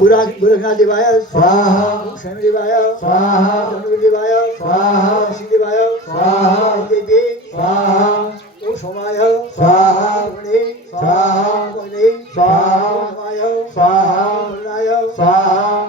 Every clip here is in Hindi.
गोरखनाथ देवाय स्वाहा, शनि देवाय स्वाहा, धनु देवाय स्वाहा, श्री देवाय स्वाहा, देवी स्वाहा, ओम सोमाय स्वाहा, मणि स्वाहा, मणि स्वाहा, नमाय स्वाहा, मन्नाय स्वाहा,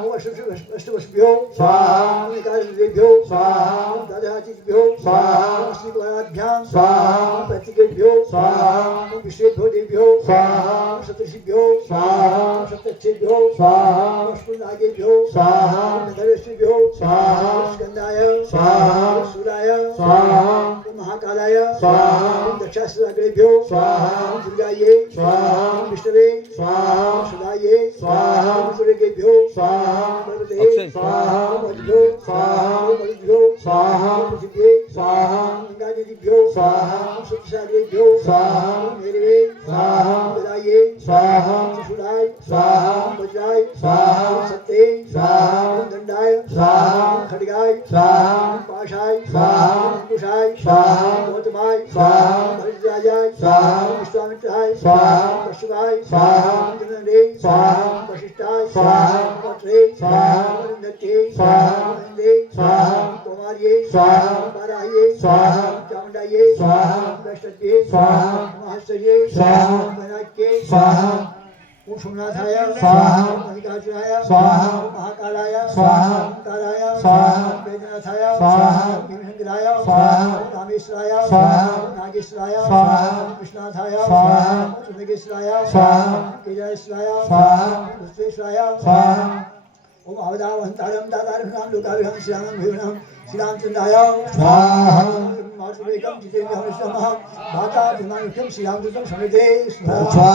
ओम अष्टवशभ्यो स्वाहा, ओम एकादशभ्यो स्वाहा, ओम द्वादशाभ्यो स्वाहा, ओम श्रीगणाभ्यां स्वाहा, ओम प्रतिकेभ्यो स्वाहा, ओम विश्वेभ्यो देभ्यो स्वाहा, ओम सप्तर्षिभ्यो स्वाहा, ओम सप्तर्षिभ्यो स्वाहा, ओम अष्टनागेभ्यो स्वाहा, ओम धरेश्वभ्यो स्वाहा, ओम स्कंदाय स्वाहा, ओम सूराय स्वाहा, ओम महाकालाय स्वाहा, ओम दक्षासुराग्रेभ्यो स्वाहा, ओम दुर्गायै स्वाहा, ओम विष्णवे स्वाहा, ओम सुदायै स्वाहा, ओम सूर्यगेभ्यो स्वाहा, पर्वते स्वाहा, ओम अद्भ्यो स्वाहा, ओम मरुद्भ्यो स्वाहा, ओम पृथिव्यै स्वाहा, ओम गंगादेभ्यो स्वाहा, ओम सप्तसागरेभ्यो स्वाहा, ओम मेरवे स्वाहा, ओम गदायै स्वाहा, ओम त्रिशूलाय स्वाहा, ओम वज्राय स्वाहा, ओम सत्ते स्वाहा, ओम दंडाय स्वाहा, ओम खड्गाय स्वाहा, ओम पाशाय स्वाहा, ओम अंकुशाय स्वाहा, ओम गौतमाय स्वाहा, ओम भरद्वाजाय स्वाहा, ओम विश्वामित्राय स्वाहा, ओम कश्यपाय स्वाहा, ओम जमदग्ने स्वाहा, ओम वशिष्ठाय स्वाहा, ओम अत्रे स्वाहा, ओम अरुंधत्यै स्वाहा, ओम इंद्रे स्वाहा, ओम कुमार्यै स्वाहा, ओम वाराह्यै स्वाहा, ओम चामुण्डायै स्वाहा, ओम वैष्णव्यै स्वाहा, ओम महर्षये स्वाहा, ओम वैराग्ये स्वाहा, ओम सोमनाथाय स्वाहा, ओम मल्लिकार्जुनाय स्वाहा, ओम महाकालाय स्वाहा, ओम कालाय स्वाहा, ओम वैद्यनाथाय स्वाहा, ओम भीमशंकराय स्वाहा, ओम रामेश्वराय स्वाहा, ओम नागेश्वराय स्वाहा, ओम विश्वनाथाय स्वाहा, ओम चंद्रकेश्वराय स्वाहा, ओम केदारेश्वराय स्वाहा, ओम विश्वेश्वराय स्वाहा, ओम अवधावहंतारं दातारं नाम लोकाभिराम श्रीरामं भीमनं श्रीरामचंद्राय स्वाहा, मातृवेकं जितेन्द्रहर्षमः माता भीमानुक्तं श्रीरामदूतं समेते स्वाहा।